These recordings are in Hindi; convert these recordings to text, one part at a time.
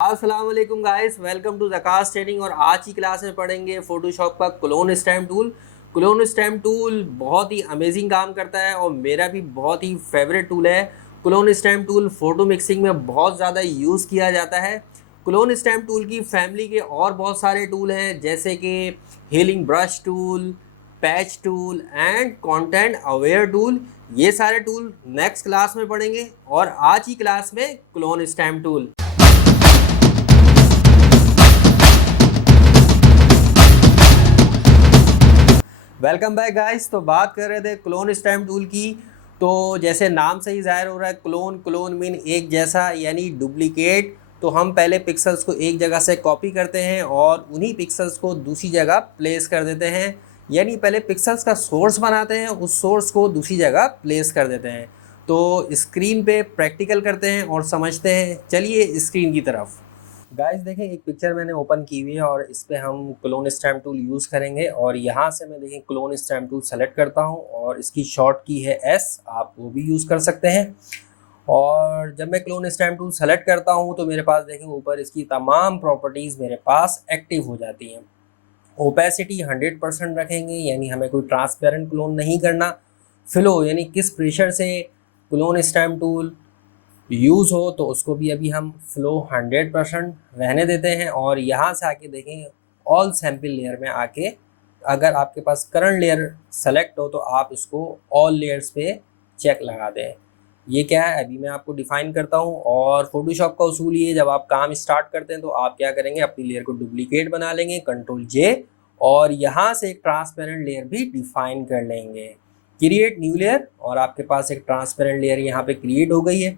अस्सलाम वालेकुम गाइस, वेलकम टू ज़कास ट्रेनिंग। और आज की क्लास में पढ़ेंगे फोटोशॉप का clone stamp tool. Clone stamp tool बहुत ही अमेजिंग काम करता है और मेरा भी बहुत ही फेवरेट टूल है। Clone stamp tool photo mixing में बहुत ज़्यादा यूज़ किया जाता है। क्लोन स्टैम्प टूल की फैमिली के और बहुत सारे टूल हैं, जैसे कि healing brush tool, patch tool and content aware tool. ये सारे टूल नेक्स्ट क्लास में पढ़ेंगे और आज की क्लास में clone stamp tool. Welcome back guys. तो बात कर रहे थे क्लोन स्टैम्प टूल की। तो जैसे नाम से ही जाहिर हो रहा है, क्लोन क्लोन मीन एक जैसा, यानी डुप्लीकेट। तो हम पहले पिक्सल्स को एक जगह से कॉपी करते हैं और उन्हीं पिक्सल्स को दूसरी जगह प्लेस कर देते हैं, यानी पहले पिक्सल्स का सोर्स बनाते हैं, उस सोर्स को दूसरी जगह प्लेस कर देते हैं। तो स्क्रीन पे प्रैक्टिकल करते हैं और समझते हैं। चलिए स्क्रीन की तरफ। गाइस देखें, एक पिक्चर मैंने ओपन की हुई है और इस पर हम क्लोन स्टैम्प टूल यूज़ करेंगे। और यहाँ से मैं देखें क्लोन स्टैम्प टूल सेलेक्ट करता हूँ और इसकी शॉर्ट की है एस, आप वो भी यूज़ कर सकते हैं। और जब मैं क्लोन स्टैम्प टूल सेलेक्ट करता हूँ तो मेरे पास देखें ऊपर इसकी तमाम प्रॉपर्टीज़ मेरे पास एक्टिव हो जाती हैं। ओपेसिटी 100% रखेंगे, यानी हमें कोई ट्रांसपेरेंट क्लोन नहीं करना। फ्लो यानी किस प्रेशर से क्लोन स्टैम्प टूल यूज़ हो, तो उसको भी अभी हम फ्लो 100% रहने देते हैं। और यहाँ से आके देखें ऑल सैम्पल लेयर में आके, अगर आपके पास करंट लेयर सेलेक्ट हो तो आप इसको ऑल लेयर्स पे चेक लगा दें। ये क्या है अभी मैं आपको डिफाइन करता हूँ। और फोटोशॉप का उसूल ये, जब आप काम स्टार्ट करते हैं तो आप क्या करेंगे, अपनी लेयर को डुप्लीकेट बना लेंगे, कंट्रोल जे, और यहाँ से एक ट्रांसपेरेंट लेयर भी डिफाइन कर लेंगे, क्रिएट न्यू लेयर। और आपके पास एक ट्रांसपेरेंट लेयर यहाँ पे क्रिएट हो गई है।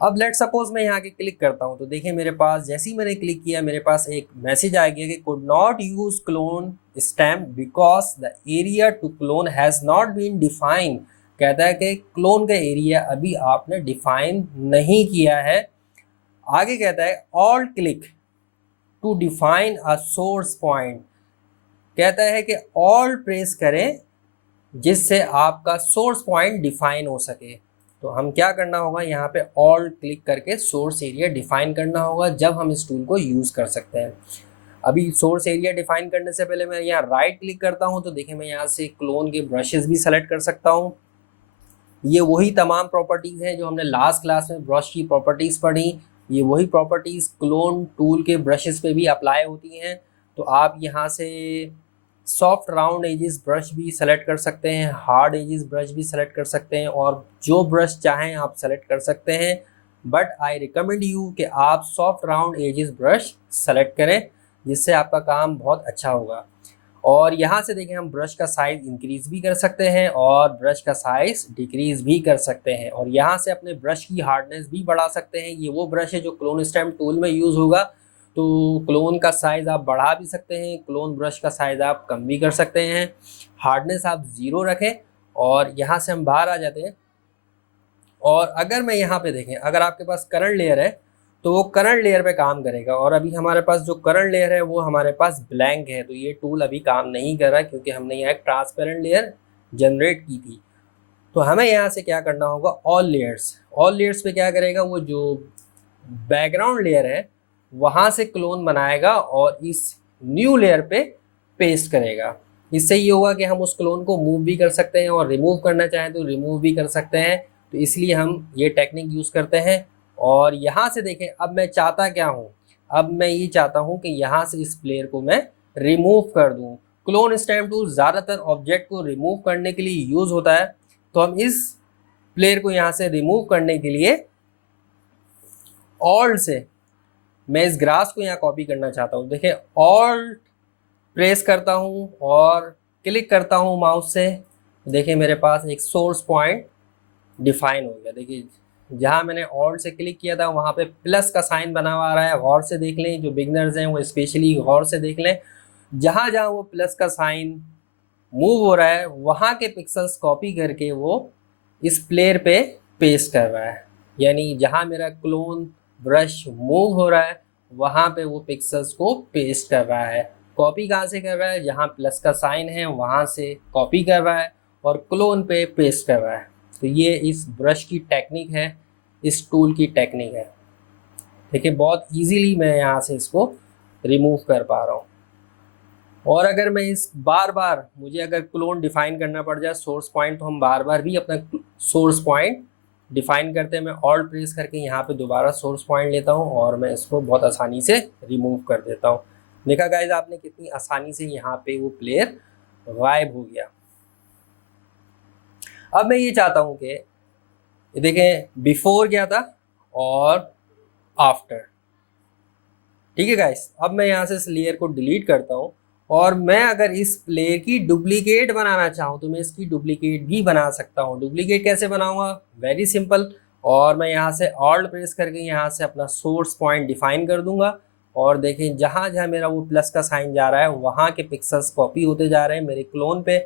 अब लेट सपोज मैं यहाँ के क्लिक करता हूँ तो देखिए मेरे पास, जैसे ही मैंने क्लिक किया, मेरे पास एक मैसेज आ गया कि could not use clone stamp because the area to clone has not been defined. कहता है कि क्लोन का एरिया अभी आपने डिफाइन नहीं किया है। आगे कहता है alt click to define a source point. कहता है कि ऑल्ट प्रेस करें जिससे आपका सोर्स पॉइंट डिफाइन हो सके। तो हम क्या करना होगा, यहाँ पे ऑल क्लिक करके सोर्स एरिया डिफाइन करना होगा, जब हम इस टूल को यूज़ कर सकते हैं। अभी सोर्स एरिया डिफाइन करने से पहले मैं यहाँ राइट क्लिक करता हूँ तो देखिए मैं यहाँ से क्लोन के ब्रशेस भी सेलेक्ट कर सकता हूँ। ये वही तमाम प्रॉपर्टीज़ हैं जो हमने लास्ट क्लास में ब्रश की प्रॉपर्टीज़ पढ़ी। ये वही प्रॉपर्टीज़ क्लोन टूल के ब्रशेस पे भी अप्लाई होती हैं। तो आप यहाँ से सॉफ्ट राउंड एजेस ब्रश भी सेलेक्ट कर सकते हैं, हार्ड एजेस ब्रश भी सेलेक्ट कर सकते हैं, और जो ब्रश चाहें आप सेलेक्ट कर सकते हैं। बट आई रिकमेंड यू कि आप soft round edges brush select करें, जिससे आपका काम बहुत अच्छा होगा। और यहाँ से देखें हम ब्रश का साइज़ इंक्रीज़ भी कर सकते हैं और ब्रश का साइज़ डिक्रीज़ भी कर सकते हैं। और यहाँ से अपने ब्रश की हार्डनेस भी बढ़ा सकते हैं। ये वो ब्रश है जो क्लोन स्टैम्प टूल में यूज़ होगा। तो क्लोन का साइज़ आप बढ़ा भी सकते हैं, क्लोन ब्रश का साइज़ आप कम भी कर सकते हैं। हार्डनेस आप ज़ीरो रखें। और यहाँ से हम बाहर आ जाते हैं। और अगर मैं यहाँ पे देखें, अगर आपके पास करंट लेयर है तो वो करंट लेयर पे काम करेगा। और अभी हमारे पास जो करंट लेयर है वो हमारे पास ब्लैंक है, तो ये टूल अभी काम नहीं कर रहा, क्योंकि हमने यहाँ एक ट्रांसपेरेंट लेयर जनरेट की थी। तो हमें यहाँ से क्या करना होगा, ऑल लेयर्स पे क्या करेगा, वो जो बैकग्राउंड लेयर है वहाँ से क्लोन बनाएगा और इस न्यू लेयर पे पेस्ट करेगा। इससे ये होगा कि हम उस क्लोन को मूव भी कर सकते हैं और रिमूव करना चाहें तो रिमूव भी कर सकते हैं। तो इसलिए हम ये टेक्निक यूज़ करते हैं। और यहाँ से देखें, अब मैं चाहता क्या हूँ, अब मैं ये चाहता हूँ कि यहाँ से इस प्लेयर को मैं रिमूव कर दूँ। क्लोन स्टैम्प टूल ज़्यादातर ऑब्जेक्ट को रिमूव करने के लिए यूज़ होता है। तो हम इस प्लेयर को यहाँ से रिमूव करने के लिए ऑल्ट से मैं इस ग्रास को यहाँ कॉपी करना चाहता हूँ। देखिए ऑल्ट प्रेस करता हूँ और क्लिक करता हूँ माउस से, देखिए मेरे पास एक सोर्स पॉइंट डिफाइन हो गया। देखिए जहाँ मैंने ऑल्ट से क्लिक किया था वहाँ पे प्लस का साइन बना हुआ आ रहा है। गौर से देख लें, जो बिगनर्स हैं वो स्पेशली गौर से देख लें। जहाँ जहाँ वो प्लस का साइन मूव हो रहा है वहाँ के पिक्सल्स कॉपी करके वो इस प्लेयर पे पेस्ट कर रहा है। यानी जहाँ मेरा क्लोन ब्रश मूव हो रहा है वहाँ पे वो पिक्सल्स को पेस्ट कर रहा है। कॉपी कहाँ से कर रहा है, जहाँ प्लस का साइन है वहाँ से कॉपी कर रहा है और क्लोन पे पेस्ट कर रहा है। तो ये इस ब्रश की टेक्निक है, इस टूल की टेक्निक है। देखिए बहुत इजीली मैं यहाँ से इसको रिमूव कर पा रहा हूँ। और अगर मैं इस बार बार मुझे अगर क्लोन डिफाइन करना पड़ जाए सोर्स पॉइंट, तो हम बार बार भी अपना सोर्स पॉइंट डिफाइन करते हैं। मैं ऑल्ट प्रेस करके यहाँ पे दोबारा सोर्स पॉइंट लेता हूँ और मैं इसको बहुत आसानी से रिमूव कर देता हूँ। देखा गाइज आपने कितनी आसानी से यहाँ पे वो प्लेयर गायब हो गया। अब मैं ये चाहता हूँ कि देखें बिफोर क्या था और आफ्टर। ठीक है गाइस, अब मैं यहाँ से इस लेयर को डिलीट करता हूँ और मैं अगर इस प्लेयर की डुप्लीकेट बनाना चाहूँ तो मैं इसकी डुप्लीकेट भी बना सकता हूँ। डुप्लीकेट कैसे बनाऊंगा? Very simple. और मैं यहाँ से ऑल्ट प्रेस करके यहाँ से अपना सोर्स पॉइंट डिफाइन कर दूंगा और देखें जहाँ जहाँ मेरा वो प्लस का साइन जा रहा है वहाँ के पिक्सल्स कॉपी होते जा रहे हैं मेरे क्लोन पे,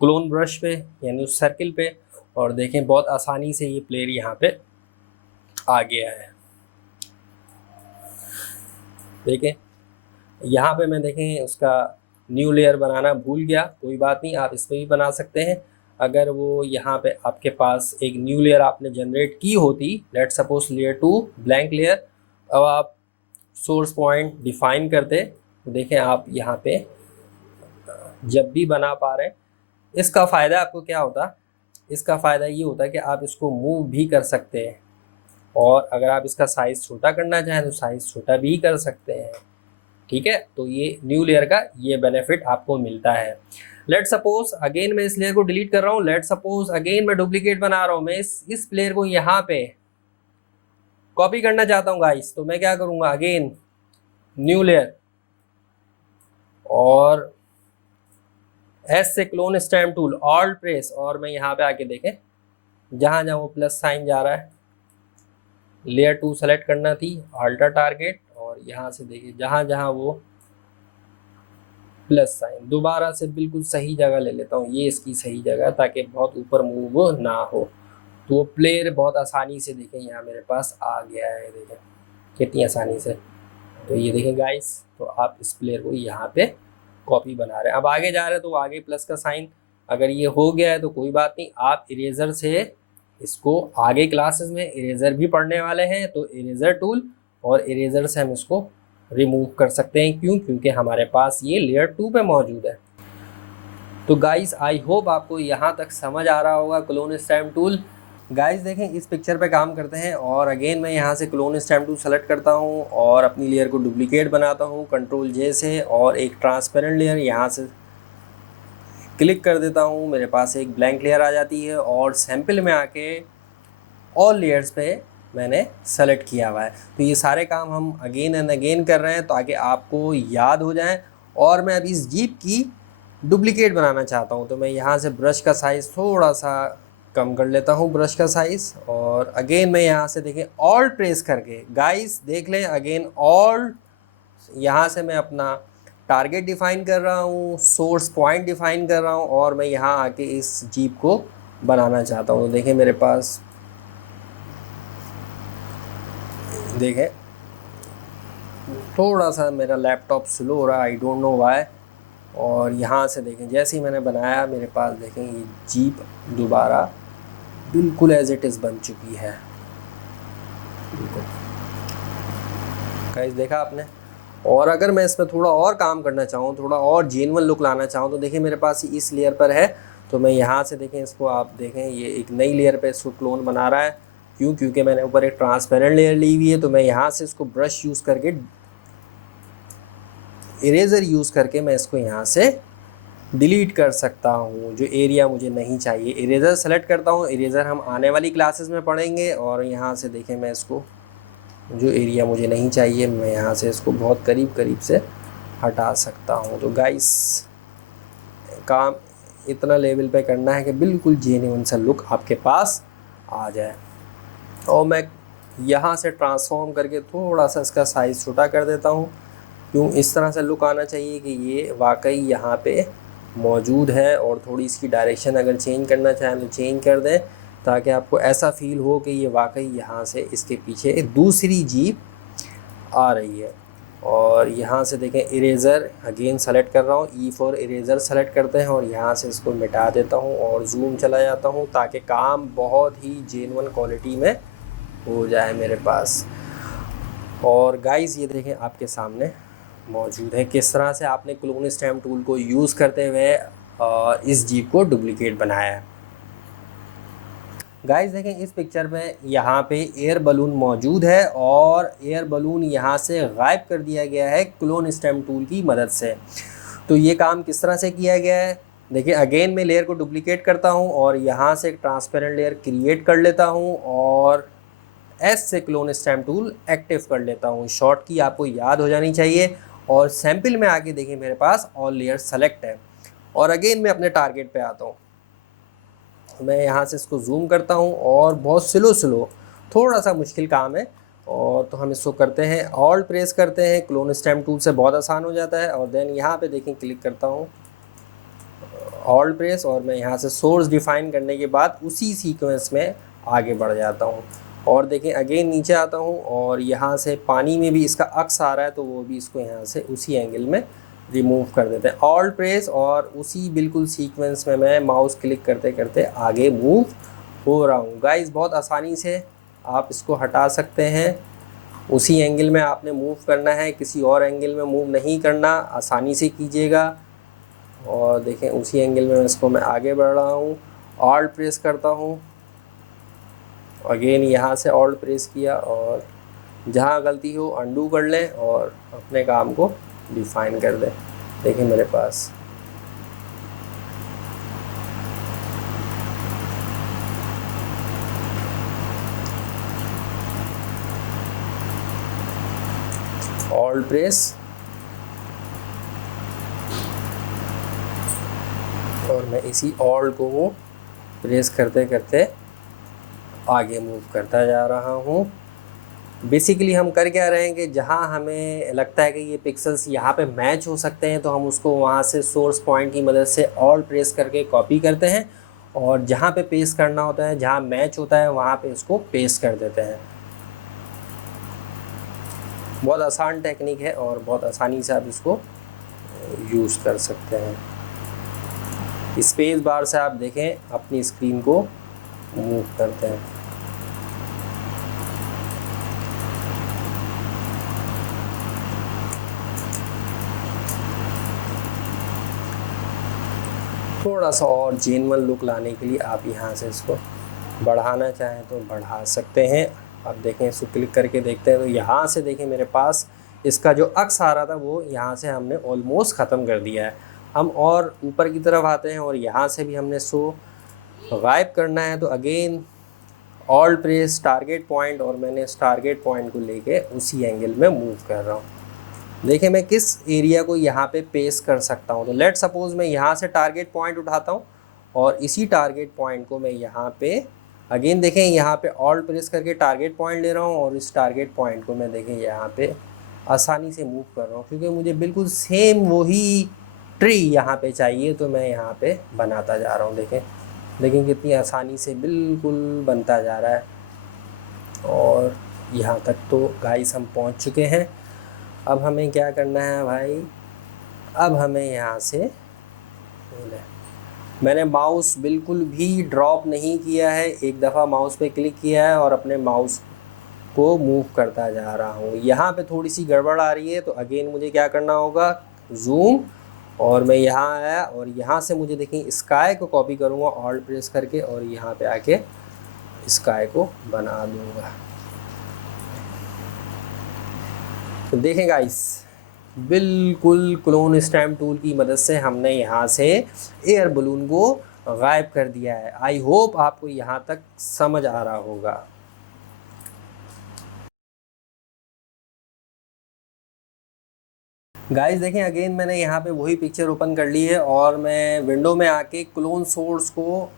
क्लोन ब्रश पे, यानी उस सर्किल पे। और देखें बहुत आसानी से ये प्लेयर यहाँ पे आ गया है। देखें यहाँ पे मैं देखें उसका न्यू लेयर बनाना भूल गया, कोई बात नहीं, आप इस पर भी बना सकते हैं। अगर वो यहाँ पे आपके पास एक न्यू लेयर आपने जनरेट की होती, let suppose layer 2 blank layer, अब आप सोर्स पॉइंट डिफाइन करते तो देखें आप यहाँ पे जब भी बना पा रहे हैं। इसका फ़ायदा आपको क्या होता? इसका फ़ायदा ये होता है कि आप इसको मूव भी कर सकते हैं और अगर आप इसका साइज़ छोटा करना चाहें तो साइज़ छोटा भी कर सकते हैं। ठीक है, तो ये न्यू लेयर का ये बेनिफिट आपको मिलता है। लेट सपोज अगेन मैं इस लेयर को डिलीट कर रहा हूँ, लेट सपोज अगेन मैं डुप्लीकेट बना रहा हूँ, मैं इस प्लेयर को यहाँ पे कॉपी करना चाहता हूँ गाइस, तो मैं क्या करूँगा? अगेन न्यू लेयर और एस से clone stamp tool, alt press, और मैं यहाँ पे आके देखें जहाँ जहाँ वो प्लस साइन जा रहा है लेयर 2 सेलेक्ट करना थी, अल्टर टारगेट, और यहाँ से देखिए जहाँ जहाँ वो प्लस साइन, दोबारा से बिल्कुल सही जगह ले लेता हूँ, ये इसकी सही जगह ताकि बहुत ऊपर मूव ना हो। तो वो प्लेयर बहुत आसानी से देखें यहाँ मेरे पास आ गया है, देखें कितनी आसानी से। तो ये देखें गाइस, तो आप इस प्लेयर को यहाँ पे कॉपी बना रहे हैं। अब आगे जा रहे हैं तो आगे प्लस का साइन अगर ये हो गया है तो कोई बात नहीं, आप इरेजर से इसको आगे क्लासेस में इरेजर भी पढ़ने वाले हैं, तो इरेजर टूल और इरेजर से हम इसको रिमूव कर सकते हैं। क्यों? क्योंकि हमारे पास ये लेयर 2 पे मौजूद है। तो गाइस आई होप आपको यहाँ तक समझ आ रहा होगा क्लोन स्टैम्प टूल। गाइस देखें इस पिक्चर पे काम करते हैं और अगेन मैं यहाँ से क्लोन स्टैम्प टूल सेलेक्ट करता हूँ और अपनी लेयर को डुप्लीकेट बनाता हूँ कंट्रोल जे से, और एक ट्रांसपेरेंट लेयर यहाँ से क्लिक कर देता हूँ, मेरे पास एक ब्लैंक लेयर आ जाती है और सैम्पल में आके ऑल लेयर्स पे मैंने सेलेक्ट किया हुआ है। तो ये सारे काम हम अगेन एंड अगेन कर रहे हैं ताकि आपको याद हो जाए। और मैं अभी इस जीप की डुप्लीकेट बनाना चाहता हूँ, तो मैं यहाँ से ब्रश का साइज़ थोड़ा सा कम कर लेता हूँ, ब्रश का साइज़, और अगेन मैं यहाँ से देखें ऑल्ट प्रेस करके, गाइस देख लें अगेन ऑल्ट, यहाँ से मैं अपना टारगेट डिफाइन कर रहा हूँ, सोर्स पॉइंट डिफाइन कर रहा हूँ, और मैं यहाँ आके इस जीप को बनाना चाहता हूँ। देखें मेरे पास, देखें थोड़ा सा मेरा लैपटॉप स्लो हो रहा है, आई डोंट नो व्हाई। और यहाँ से देखें जैसे ही मैंने बनाया मेरे पास देखें ये जीप दोबारा बिल्कुल एज इट इज़ बन चुकी है। गाइस देखा आपने। और अगर मैं इसमें थोड़ा और काम करना चाहूँ, थोड़ा और जेन्युइन लुक लाना चाहूँ, तो देखिए मेरे पास इस लेयर पर है, तो मैं यहाँ से देखें इसको, आप देखें ये एक नई लेयर पे इसको क्लोन बना रहा है। क्यों? क्योंकि मैंने ऊपर एक ट्रांसपेरेंट लेयर ली हुई है, तो मैं यहाँ से इसको ब्रश यूज़ करके, इरेज़र यूज़ करके मैं इसको यहाँ से डिलीट कर सकता हूँ जो एरिया मुझे नहीं चाहिए। इरेज़र सेलेक्ट करता हूँ, इरेज़र हम आने वाली क्लासेस में पढ़ेंगे, और यहाँ से देखें मैं इसको जो एरिया मुझे नहीं चाहिए मैं यहाँ से इसको बहुत करीब करीब से हटा सकता हूँ। तो गाइस काम इतना लेवल पे करना है कि बिल्कुल जेन्युइन सा लुक आपके पास आ जाए। और मैं यहाँ से ट्रांसफॉर्म करके थोड़ा सा इसका साइज़ छोटा कर देता हूँ। क्यों? इस तरह से लुक आना चाहिए कि ये वाकई यहाँ पे मौजूद है, और थोड़ी इसकी डायरेक्शन अगर चेंज करना चाहें तो चेंज कर दें ताकि आपको ऐसा फील हो कि ये वाकई यहाँ से इसके पीछे दूसरी जीप आ रही है। और यहाँ से देखें इरेज़र अगेन सेलेक्ट कर रहा हूँ, ई फॉर इरेज़र सेलेक्ट करते हैं और यहाँ से इसको मिटा देता हूँ और जूम चला जाता हूँ ताकि काम बहुत ही जेन्युइन क्वालिटी में हो जाए मेरे पास। और गाइस ये देखें आपके सामने मौजूद है किस तरह से आपने क्लोन स्टैम्प टूल को यूज़ करते हुए इस जीप को डुप्लीकेट बनाया है। गाइस देखें इस पिक्चर में यहाँ पे एयर बलून मौजूद है और एयर बलून यहाँ से गायब कर दिया गया है क्लोन स्टैम्प टूल की मदद से। तो ये काम किस तरह से किया गया है, देखिए अगेन मैं लेयर को डुप्लीकेट करता हूँ और यहाँ से एक ट्रांसपेरेंट लेयर क्रिएट कर लेता हूँ और एस से क्लोन स्टैम्प टूल एक्टिव कर लेता हूँ। शॉर्ट की आपको याद हो जानी चाहिए। और सैंपल में आके देखिए मेरे पास ऑल लेयर सेलेक्ट है और अगेन मैं अपने टारगेट पे आता हूँ। मैं यहाँ से इसको जूम करता हूँ और बहुत स्लो थोड़ा सा मुश्किल काम है और तो हम इसको करते हैं ऑल्ट प्रेस करते हैं, क्लोन स्टैम्प टूल से बहुत आसान हो जाता है। और देन यहाँ पे देखें क्लिक करता हूँ ऑल्ट प्रेस और मैं यहाँ से सोर्स डिफाइन करने के बाद उसी सीक्वेंस में आगे बढ़ जाता हूँ। और देखें अगेन नीचे आता हूँ और यहाँ से पानी में भी इसका अक्स आ रहा है तो वो भी इसको यहाँ से उसी एंगल में रिमूव कर देते हैं। ऑल्ट प्रेस और उसी बिल्कुल सीक्वेंस में मैं माउस क्लिक करते करते आगे मूव हो रहा हूँ। गाइस बहुत आसानी से आप इसको हटा सकते हैं, उसी एंगल में आपने मूव करना है, किसी और एंगल में मूव नहीं करना, आसानी से कीजिएगा। और देखें उसी एंगल में इसको मैं आगे बढ़ रहा हूँ, ऑल्ट प्रेस करता हूँ, अगेन यहाँ से ऑल्ट प्रेस किया और जहाँ गलती हो अंडू कर लें और अपने काम को डिफाइन कर दें। देखिए मेरे पास ऑल्ट प्रेस और मैं इसी ऑल्ट को प्रेस करते करते आगे मूव करता जा रहा हूँ। बेसिकली हम कर क्या रहे हैं कि जहाँ हमें लगता है कि ये पिक्सेल्स यहाँ पे मैच हो सकते हैं तो हम उसको वहाँ से सोर्स पॉइंट की मदद से ऑल्ट प्रेस करके कॉपी करते हैं और जहाँ पे पेस्ट करना होता है, जहाँ मैच होता है वहाँ पे इसको पेस्ट कर देते हैं। बहुत आसान टेक्निक है और बहुत आसानी से आप इसको यूज़ कर सकते हैं। स्पेस बार से आप देखें अपनी स्क्रीन को मूव करते हैं। थोड़ा सा और जेन्युइन लुक लाने के लिए आप यहाँ से इसको बढ़ाना चाहें तो बढ़ा सकते हैं। आप देखें इसको क्लिक करके देखते हैं तो यहाँ से देखें मेरे पास इसका जो अक्स आ रहा था वो यहाँ से हमने ऑलमोस्ट ख़त्म कर दिया है। हम और ऊपर की तरफ आते हैं और यहाँ से भी हमने सो गायब करना है तो again alt press target point और मैंने इस टारगेट पॉइंट को लेके उसी एंगल में मूव कर रहा हूँ। देखिए मैं किस एरिया को यहाँ पे पेस्ट कर सकता हूँ। तो लेट सपोज मैं यहाँ से टारगेट पॉइंट उठाता हूँ और इसी टारगेट पॉइंट को मैं यहाँ पे अगेन देखें यहाँ पे ऑल्ट प्रेस करके टारगेट पॉइंट ले रहा हूँ और इस टारगेट पॉइंट को मैं देखें यहाँ पे आसानी से मूव कर रहा हूँ क्योंकि मुझे बिल्कुल सेम वही ट्री यहाँ पे चाहिए तो मैं यहाँ पे बनाता जा रहा हूँ। देखें कितनी आसानी से बिल्कुल बनता जा रहा है और यहाँ तक तो गाइस हम पहुँच चुके हैं। अब हमें क्या करना है भाई, अब हमें यहाँ से मैंने माउस बिल्कुल भी ड्रॉप नहीं किया है, एक दफ़ा माउस पे क्लिक किया है और अपने माउस को मूव करता जा रहा हूँ। यहाँ पे थोड़ी सी गड़बड़ आ रही है तो अगेन मुझे क्या करना होगा, जूम, और मैं यहाँ आया और यहाँ से मुझे देखें स्काई को कॉपी करूँगा ऑल्ट प्रेस करके और यहाँ पे आके स्काई को बना दूँगा। तो देखें गाइस बिल्कुल क्लोन स्टैम्प टूल की मदद से हमने यहाँ से एयर बलून को गायब कर दिया है। आई होप आपको यहाँ तक समझ आ रहा होगा। गाइस देखें अगेन मैंने यहाँ पे वही पिक्चर ओपन कर ली है और मैं विंडो में आके क्लोन सोर्स को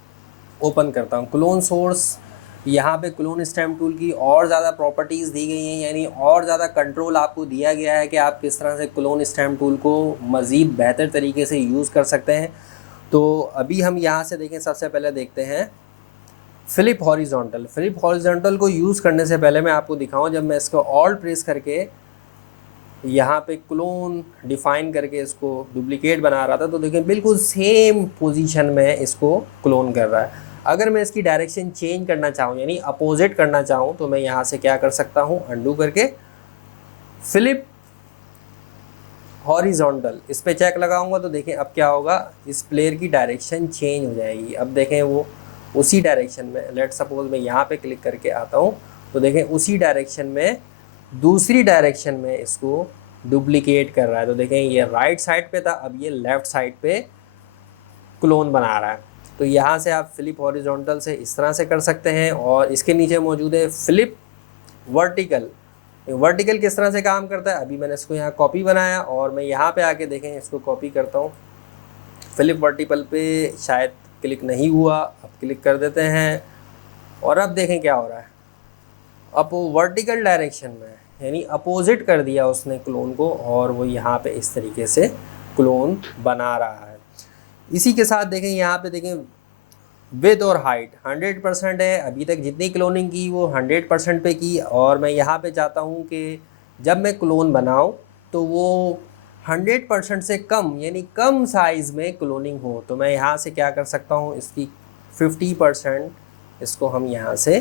ओपन करता हूँ। क्लोन सोर्स यहाँ पे क्लोन स्टैम्प टूल की और ज़्यादा प्रॉपर्टीज़ दी गई हैं, यानी और ज़्यादा कंट्रोल आपको दिया गया है कि आप किस तरह से क्लोन स्टैम्प टूल को मज़ीद बेहतर तरीके से यूज़ कर सकते हैं। तो अभी हम यहाँ से देखें, सबसे पहले देखते हैं फ्लिप हॉरिजॉन्टल। फ्लिप हॉरिजॉन्टल को यूज़ करने से पहले मैं आपको दिखाऊँ, जब मैं इसको ऑल्ट प्रेस करके यहाँ पे क्लोन डिफाइन करके इसको डुप्लीकेट बना रहा था तो देखिए बिल्कुल सेम पोजीशन में इसको क्लोन कर रहा है। अगर मैं इसकी डायरेक्शन चेंज करना चाहूँ यानी अपोजिट करना चाहूँ तो मैं यहाँ से क्या कर सकता हूँ, अंडू करके फ्लिप हॉरिजॉन्टल, इस पे चेक लगाऊंगा तो देखें अब क्या होगा, इस प्लेयर की डायरेक्शन चेंज हो जाएगी। अब देखें वो उसी डायरेक्शन में, लेट सपोज मैं यहाँ पे क्लिक करके आता हूँ तो देखें उसी डायरेक्शन में दूसरी डायरेक्शन में इसको डुप्लीकेट कर रहा है। तो देखें ये राइट साइड पे था, अब ये लेफ़्ट साइड पे क्लोन बना रहा है। तो यहाँ से आप फ्लिप हॉरिजॉन्टल से इस तरह से कर सकते हैं। और इसके नीचे मौजूद है फ्लिप वर्टिकल। वर्टिकल किस तरह से काम करता है, अभी मैंने इसको यहाँ कॉपी बनाया और मैं यहाँ पे आके देखें इसको कॉपी करता हूँ। फ्लिप वर्टिकल पे शायद क्लिक नहीं हुआ, अब क्लिक कर देते हैं और अब देखें क्या हो रहा है। अब वो वर्टिकल डायरेक्शन में यानी अपोजिट कर दिया उसने क्लोन को और वो यहाँ पे इस तरीके से क्लोन बना रहा है। इसी के साथ देखें यहाँ पे देखें विड्थ और हाइट 100% है। अभी तक जितनी क्लोनिंग की वो 100% पे की और मैं यहाँ पे चाहता हूँ कि जब मैं क्लोन बनाऊँ तो वो 100% से कम यानी कम साइज़ में क्लोनिंग हो। तो मैं यहाँ से क्या कर सकता हूँ, इसकी 50% इसको हम यहाँ से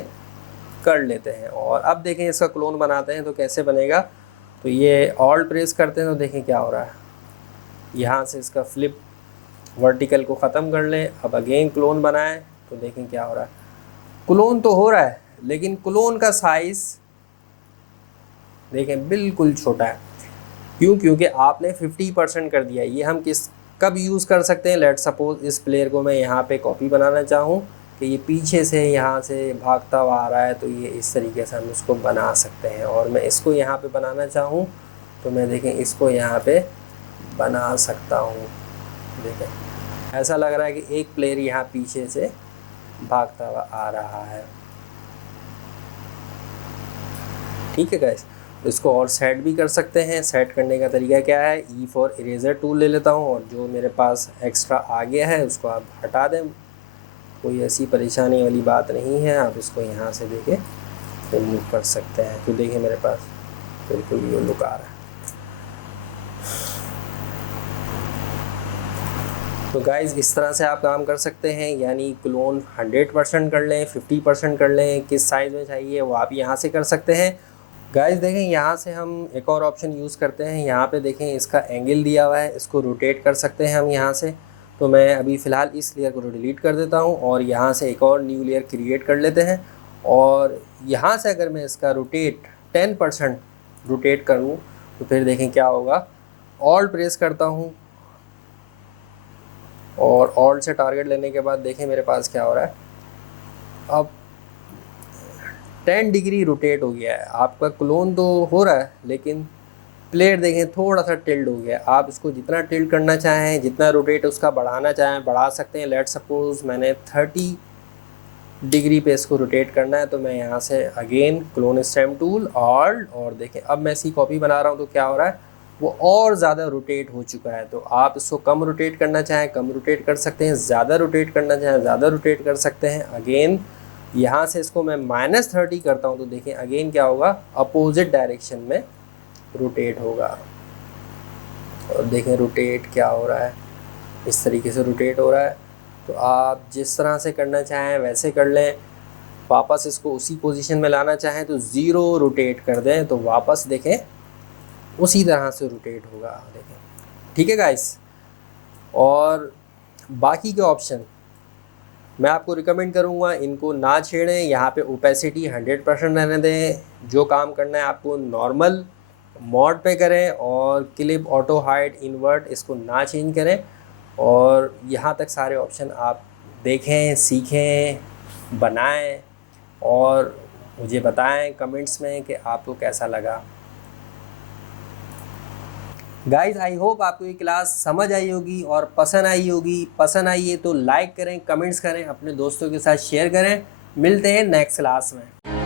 कर लेते हैं। और अब देखें इसका क्लोन बनाते हैं तो कैसे बनेगा। तो ये ऑल्ट प्रेस करते हैं तो देखें क्या हो रहा है, यहाँ से इसका फ्लिप वर्टिकल को ख़त्म कर लें। अब अगेन क्लोन बनाएं तो देखें क्या हो रहा है। क्लोन तो हो रहा है लेकिन क्लोन का साइज़ देखें बिल्कुल छोटा है। क्यों? क्योंकि आपने 50% कर दिया। ये हम कब यूज़ कर सकते हैं, लेट सपोज इस प्लेयर को मैं यहाँ पे कॉपी बनाना चाहूँ कि ये पीछे से यहाँ से भागता हुआ आ रहा है तो ये इस तरीके से हम इसको बना सकते हैं। और मैं इसको यहाँ पे बनाना चाहूँ तो मैं देखें इसको यहाँ पे बना सकता हूँ। देखें ऐसा लग रहा है कि एक प्लेयर यहाँ पीछे से भागता हुआ आ रहा है। ठीक है गाइस, तो इसको और सेट भी कर सकते हैं। सेट करने का तरीका क्या है, ई फॉर इरेज़र टूल ले लेता हूँ और जो मेरे पास एक्स्ट्रा आ गया है उसको आप हटा दें। कोई ऐसी परेशानी वाली बात नहीं है, आप इसको यहाँ से देखें रिमूव कर सकते हैं। तो देखिए मेरे पास बिल्कुल ये लुक आ रहा है। तो गाइज़ इस तरह से आप काम कर सकते हैं, यानी क्लोन 100% कर लें, 50% कर लें, किस साइज़ में चाहिए वो आप यहाँ से कर सकते हैं। गाइज़ देखें यहाँ से हम एक और ऑप्शन यूज़ करते हैं। यहाँ पे देखें इसका एंगल दिया हुआ है, इसको रोटेट कर सकते हैं हम यहाँ से। तो मैं अभी फ़िलहाल इस लेयर को डिलीट कर देता हूँ और यहाँ से एक और न्यू लेयर क्रिएट कर लेते हैं। और यहाँ से अगर मैं इसका रोटेट 10% रोटेट करूँ तो फिर देखें क्या होगा। ऑल्ट प्रेस करता हूँ और ऑल्ट से टारगेट लेने के बाद देखें मेरे पास क्या हो रहा है। अब 10 डिग्री रोटेट हो गया है। आपका क्लोन तो हो रहा है लेकिन प्लेयर देखें थोड़ा सा टिल्ड हो गया। आप इसको जितना टिल्ड करना चाहें, जितना रोटेट उसका बढ़ाना चाहें बढ़ा सकते हैं। लेट सपोज मैंने 30 डिग्री पे इसको रोटेट करना है तो मैं यहाँ से again clone stem tool alt और देखें अब मैं इसकी कॉपी बना रहा हूँ तो क्या हो रहा है, वो और ज़्यादा रोटेट हो चुका है। तो आप इसको कम रोटेट करना चाहें कम रोटेट कर सकते हैं, ज़्यादा रोटेट करना चाहें ज़्यादा रोटेट कर सकते हैं। अगेन यहाँ से इसको मैं -30 करता हूँ तो देखें अगेन क्या होगा, अपोजिट डायरेक्शन में रोटेट होगा। और देखें रोटेट क्या हो रहा है, इस तरीके से रोटेट हो रहा है। तो आप जिस तरह से करना चाहें वैसे कर लें। वापस इसको उसी पोजीशन में लाना चाहें तो 0 रोटेट कर दें तो वापस देखें उसी तरह से रोटेट होगा। देखें ठीक है गाइस। और बाकी के ऑप्शन मैं आपको रिकमेंड करूँगा इनको ना छेड़ें। यहाँ पे ओपेसिटी 100% रहने दें। जो काम करना है आपको नॉर्मल मोड पे करें और क्लिप ऑटो हाइड इन्वर्ट इसको ना चेंज करें। और यहाँ तक सारे ऑप्शन आप देखें, सीखें, बनाएं और मुझे बताएं कमेंट्स में कि आपको कैसा लगा। गाइज आई होप आपको ये क्लास समझ आई होगी और पसंद आई होगी। पसंद आई है तो लाइक करें, कमेंट्स करें, अपने दोस्तों के साथ शेयर करें। मिलते हैं नेक्स्ट क्लास में।